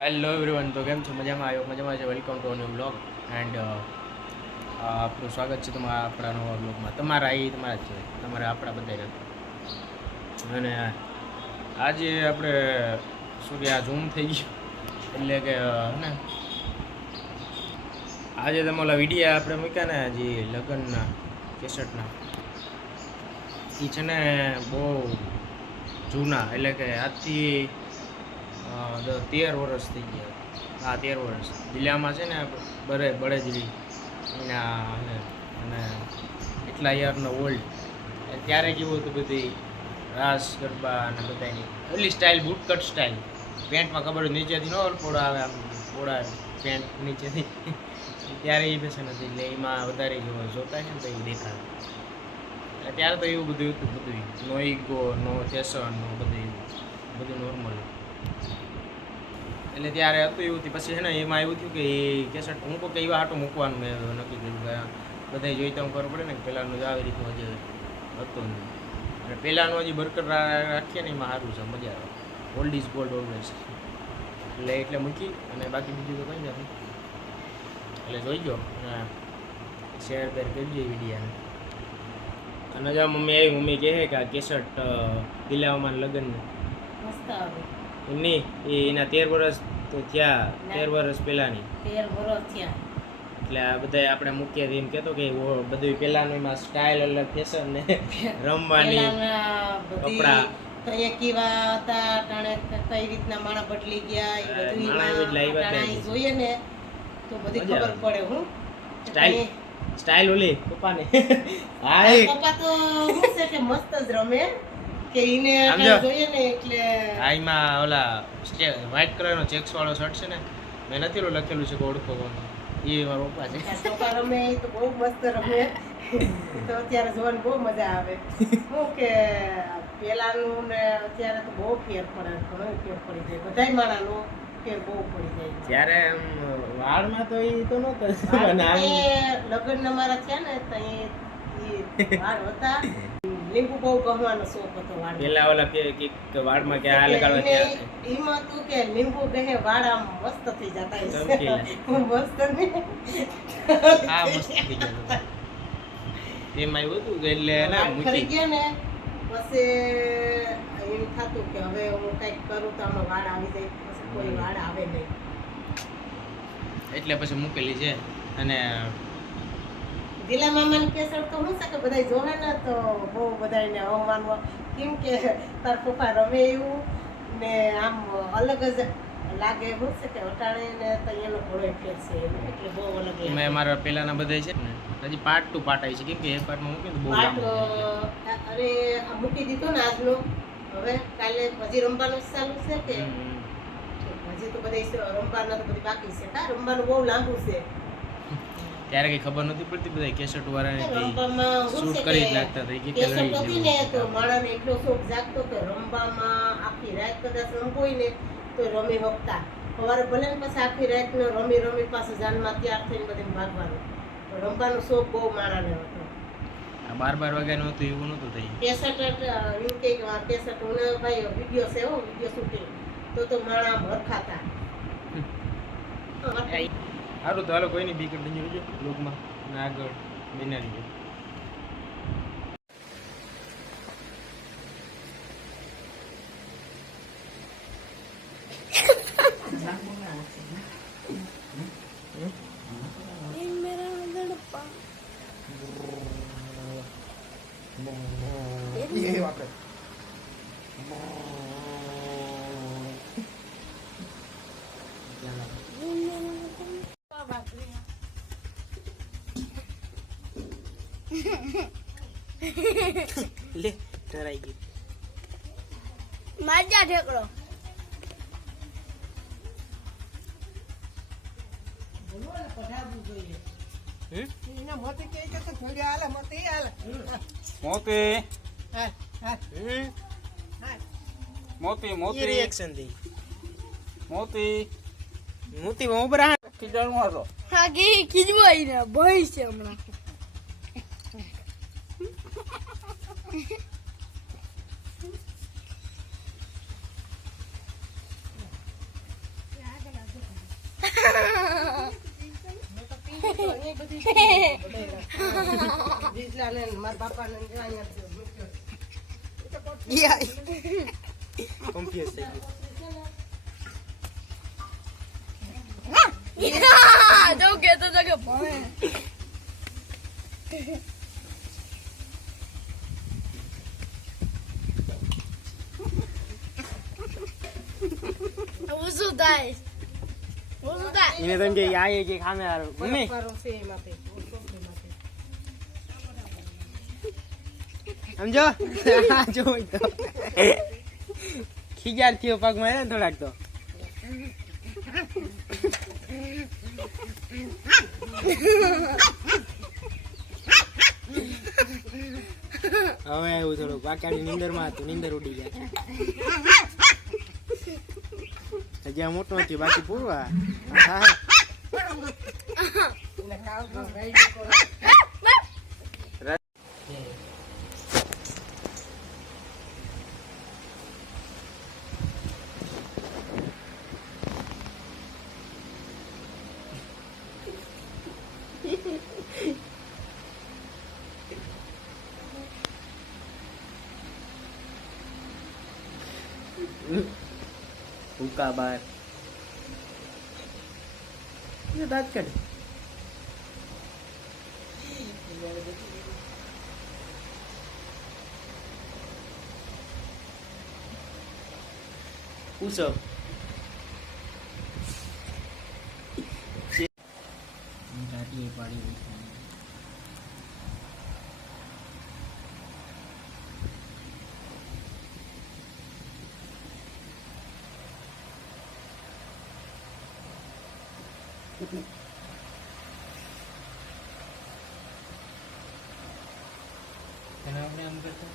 Hello everyone તો કેમ છો? મજામાં આવ્યો મજામાં છે? Welcome to new blog and આપણું સ્વાગત છે તમારા આપણા નવા બ્લોગમાં તમારા એ તમારા જ છે. તમારા આપણા બધાના અને આજે આપણે આ ઝૂમ થઈ ગયું. એટલે કે ને? આજે તમે ઓલા વિડીયા આપણે મૂક્યા ને જે લગ્નના કેસેટના. એ છે ને બહુ જૂના. એટલે કે આજથી તેર વર્ષ થઈ ગયા. હા, તેર વર્ષ. જિલ્લામાં છે ને, બરે બળેજરી એના, અને એટલા યરનો ઓલ્ડ ત્યારે કેવું હતું બધી રાસ, ગરબા અને બધાની. ઓલી સ્ટાઇલ બૂટકટ સ્ટાઇલ પેન્ટમાં ખબર નીચેથી ન પોળા આવે આમ પોળા પેન્ટ નીચેથી. ત્યારે એ ફેશન હતી. એટલે એમાં વધારે જો, જોતા છે ને તો એ દેખાય. ત્યારે તો એવું બધું હતું બધું નો ઈગો નો ફેશન નો બધું બધું નોર્મલ એટલે ત્યારે હતું એવું થયું પછી છે ને એમાં એવું થયું કે એ કેસેટ હું કોઈ એવા હાટું મૂકવાનું મેં નક્કી કર્યું કે બધા જોઈતા હું ખબર પડે ને પહેલાંનું જ આવી રીતનું હજી હતું નહીં અને પહેલાંનું હજી બરકરાર રાખીએ ને એમાં સારું છે, મજા આવે. ઓલ્ડ ઇઝ ગોલ્ડ ઓલવેઝ એટલે એટલે મૂકી અને બાકી બીજું તો કંઈ નથી. એટલે જોઈ ગયો શેર બેર કરજો એ વિડીયાને અને જો મમ્મી આવી, મમ્મી કહે કે આ કેસેટ દિલાવમાં લગ્ન મસ્ત આવે. એમની એના તેર વર્ષ તો થયા તેર વર્ષ પહેલાની. તેર વર્ષ થયા. એટલે આ બધા આપણે મુખ્ય એમ કહેતો કે બધું પહેલાનું એમાં સ્ટાઇલ અલગ ફેશન ને રમવાની કપડાં. કેવા હતા ટાણે કઈ રીતના માણા બદલી ગયા એ બધું જોઈએ ને તો બધી ખબર પડે હું. સ્ટાઇલ સ્ટાઇલ ઓલી પપ્પાને. હા પપ્પા તો શું છે કે મસ્ત જ રમે. કે ઈને. જોઈએ ને એટલે આઈમાં ઓલા વ્હાઈટ કલરનો ચેક્સ વાળો શર્ટ છે ને મેં નથી ઓલું લખેલું છે કે ઓળખો કોણ. એ મારો પપ્પા છે. છોકરા રમે એ તો બહુ મસ્ત રમે. તો અત્યારે જોવાની બહુ મજા આવે. શું કે પેલાનું ને અત્યારે તો બહુ ફેર પડે ઘણો ફેર પડી જાય. બધાય માણાનો ફેર બહુ પડી જાય. ત્યારે આમ વાળમાં તો એ તો ન એ લગ્ન અમારા થયા ને ત્યાં એ વાળ હતા. લીંબુ બહુ ગહવાનો શોખ હતો વાળ પેલા ઓલા કે કે વાળમાં કે આ ત્યાં એમાં તું કે લીંબુ ગહે વાળ આમ મસ્ત થઈ જતા. મસ્ત ને. આ મસ્ત થઈ ગયું એમાં એવું હતું કે એટલે ના મૂકી. ગયા ને પછી એમ થતું કે હવે હું કંઈક કરું તો આમાં વાળ આવી જાય. પછી કોઈ વાળ આવે નહીં. એટલે પછી મૂકેલી છે. અને દિલા મામાની કેસર તો શું છે કે બધા જોવે ને તો બહુ બધાને અવમાનવા કેમ કે તાર પપ્પા રમે એવું ને આમ અલગ જ લાગે શું છે કે અટાણે ને તો એનો ઘણો ફેર છે એટલે બહુ અલગ એમાં લાગે અમારા પેલાના બધા છે ને હજી પાર્ટ ટુ પાર્ટ આવી છે કેમ કે એ પાર્ટમાં મૂકે તો બહુ પાર્ટ અરે આ મૂકી દીધો ને આજનો. હવે કાલે હજી રમવાનું ચાલુ છે કે. હજી તો બધા રમવાના તો બધી બાકી છે. કા રમવાનું બહુ લાંબુ છે. ત્યારે કઈ ખબર નથી પડતી બધા કેસેટ વાળાને શૂટ કરી જ નાખતા હતા કે કેસેટ હતી ને તો. માણસને એટલો શોખ જાગતો કે રમવામાં આખી રાત કદાચ રમવું ને તો રમી હકતા. સવારે ભલે ને પછી આખી રાત નો રમી રમી પાછું જાનમાં તૈયાર થઈને બધે ભાગવાનું. તો રમવાનો શોખ બહુ માણસને હતો. આ બાર બાર વાગ્યાનું હતું એવું નહોતું થઈ કેસેટ એમ કે કેસેટ હું ભાઈ વીડિયો છે હો વીડિયો શૂટિંગ તો તો માણા હરખાતા. સારું તો હાલો કોઈ નહીં બી કરી દેજો લોકમાં? અને આગળ બિના રહીજો લે તરાઈ ગઈ. મારજા ઠેકડો મોતી કે કે તો થોડી હાલે મોતી મોતી. હમ? હાલ. મોતી મોતી. મોતી. ઉભરા ખીજાણું હાલો. હા કે ખીજવાઈ ને ભય છે હમણાં. Yeah. Yeah, don't get the. કે ખામે હારું મમ્મી બરફવાળો છે એમાં કંઈક. ચોકડીમાં કંઈક. સમજો આ જોઈ તો ખીજાર થયો પગમાં ને થોડાક તો હવે એવું થોડુંક વાકાડી નીંદરમાં હતું નીંદર ઉડી ગયા હજી આ મોટો નથી બાકી પૂરવા હા એને કાળમાં ગાઈ કરો. ભૂકા બાર. દાંત કાઢ. પૂછો. પાડી તને આપણે આમ કરતા